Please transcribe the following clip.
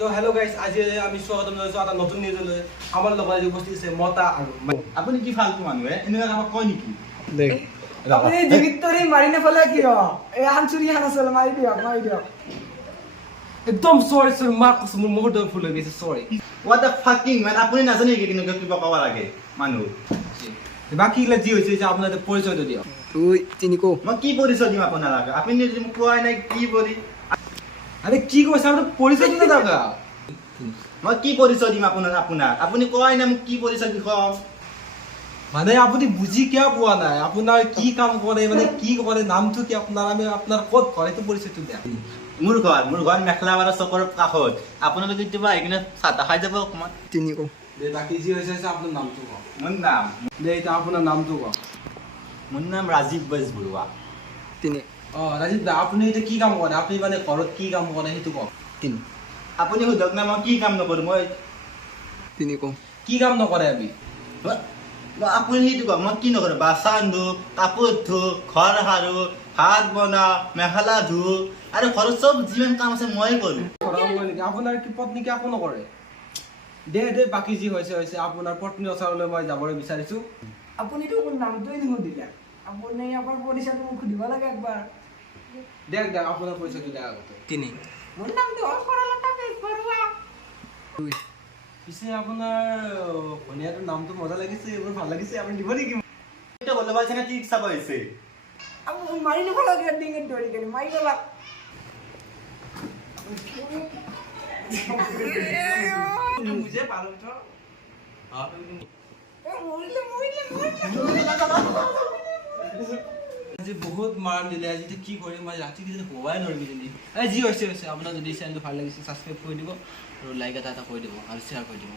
তো hello' guys, আজি আমি স্বাগতম জনাইছো এটা নতুন নিউজলৈ। আমাৰ লগত আজি উপস্থিত আছে মতা আৰু আপুনি কি ফালতু মানুহে এনেকুৱা আমাক কয় নেকি? আপুনি জিগিতৰি মাৰি নেফালে কিয়? এই আনচুৰি খান আছিল মাৰি দিয়ক একদম চৰি মাক কৈছো, মোৰ মুখত ফুল হৈ গৈছে, চৰি। What the fucking man? আপুনি নাজানে নেকি কেনেকুৱা কিবা ক'ব লাগে মানুহ? বাকীগিলা যি হৈছে যে আপোনাৰ পৰিচয়টো দিয়ক। তুই চিনিকো মই কি পৰিচয় দিম আপোনাক? আপুনি যদি মোক কোৱাই নাই কি পৰি আৰে কি কৈছে আপোনাৰ পৰিচয়টো নাথাকা। মই কি পৰিচয় দিম আপোনাক? আপুনি কোৱাই নাই মোক কি পৰিচয় বিষয় মানে আপুনি বুজি কিয় পোৱা নাই? আপোনাৰ কি কাম কৰে, মানে কি কৰে, নামটো কি আপোনাৰ, আমি আপোনাৰ ক'ত ঘৰ সেইটো পৰিচয়টো দিয়া। মোৰ ঘৰ মেখেলাবাৰা চকৰ কাষত। আপোনালোকে কেতিয়াবা আহি কিনে চাহ তাহ খাই যাব অকণমান। চিনিকো দে বাকী যি হৈছে আপোনাৰ নামটো কওক। মোৰ নাম দে এতিয়া আপোনাৰ নামটো কওক। মোৰ নাম ৰাজীৱ বেজবৰুৱা। তিনি ৰাজীৱ দা, আপুনি এতিয়া কি কাম কৰে? আপুনি মানে ঘৰত কি কাম কৰে সেইটো কওক। তিনি আপুনি সোধক না মই কি কাম নকৰোঁ? মই চিনিকো কি কাম নকৰে আমি? আপুনি সেইটো কওক মই কি নকৰোঁ? বাচন ধোঁ, কাপোৰ ধোঁ, ঘৰ সাৰোঁ, ভাত বনাওঁ, মেখেলা ধোঁ আৰু ঘৰত চব যিমান কাম আছে ময়ে কৰোঁ। আপোনাৰ কি পত্নী কি একো নকৰে? দে বাকী যি হৈছে আপোনাৰ পত্নীৰ ওচৰলৈ মই যাবলৈ বিচাৰিছোঁ। আপুনিতো মোৰ নামটোৱে নুসুধিলে। আপুনি আপোনাৰ পৰিচয়টো মোক সুধিব লাগে একবাৰ। দেখ আপোনাৰ পৰিচয়টো দিয়াৰ আগতে। তিনি মোৰ নামটো হ'ল সৰলতা বেজবৰুৱা। দুই পিছে আপোনাৰ ভনীয়াটোৰ নামটো মজা লাগিছে, এইবোৰ ভাল লাগিছে, আপুনি দিব নেকি? এতিয়া গ'লে পাইছে নে কি চাব আহিছে? আপুনি মাৰি নেফালে কিয় ডিঙিত ধৰি কেনে মাৰি পেলাক। বুজে পালোঁ তো। আজি বহুত মাৰ দিলে, আজি কি কৰিম, মই ৰাতি কিজানি হোৱাই নোৱাৰিম কিজানি। যি হৈছে আপোনাৰ যদি চেনেলটো ভাল লাগিছে ছাবস্ক্ৰাইব কৰি দিব আৰু লাইক এটা কৰি দিব আৰু শ্বেয়াৰ কৰি দিব।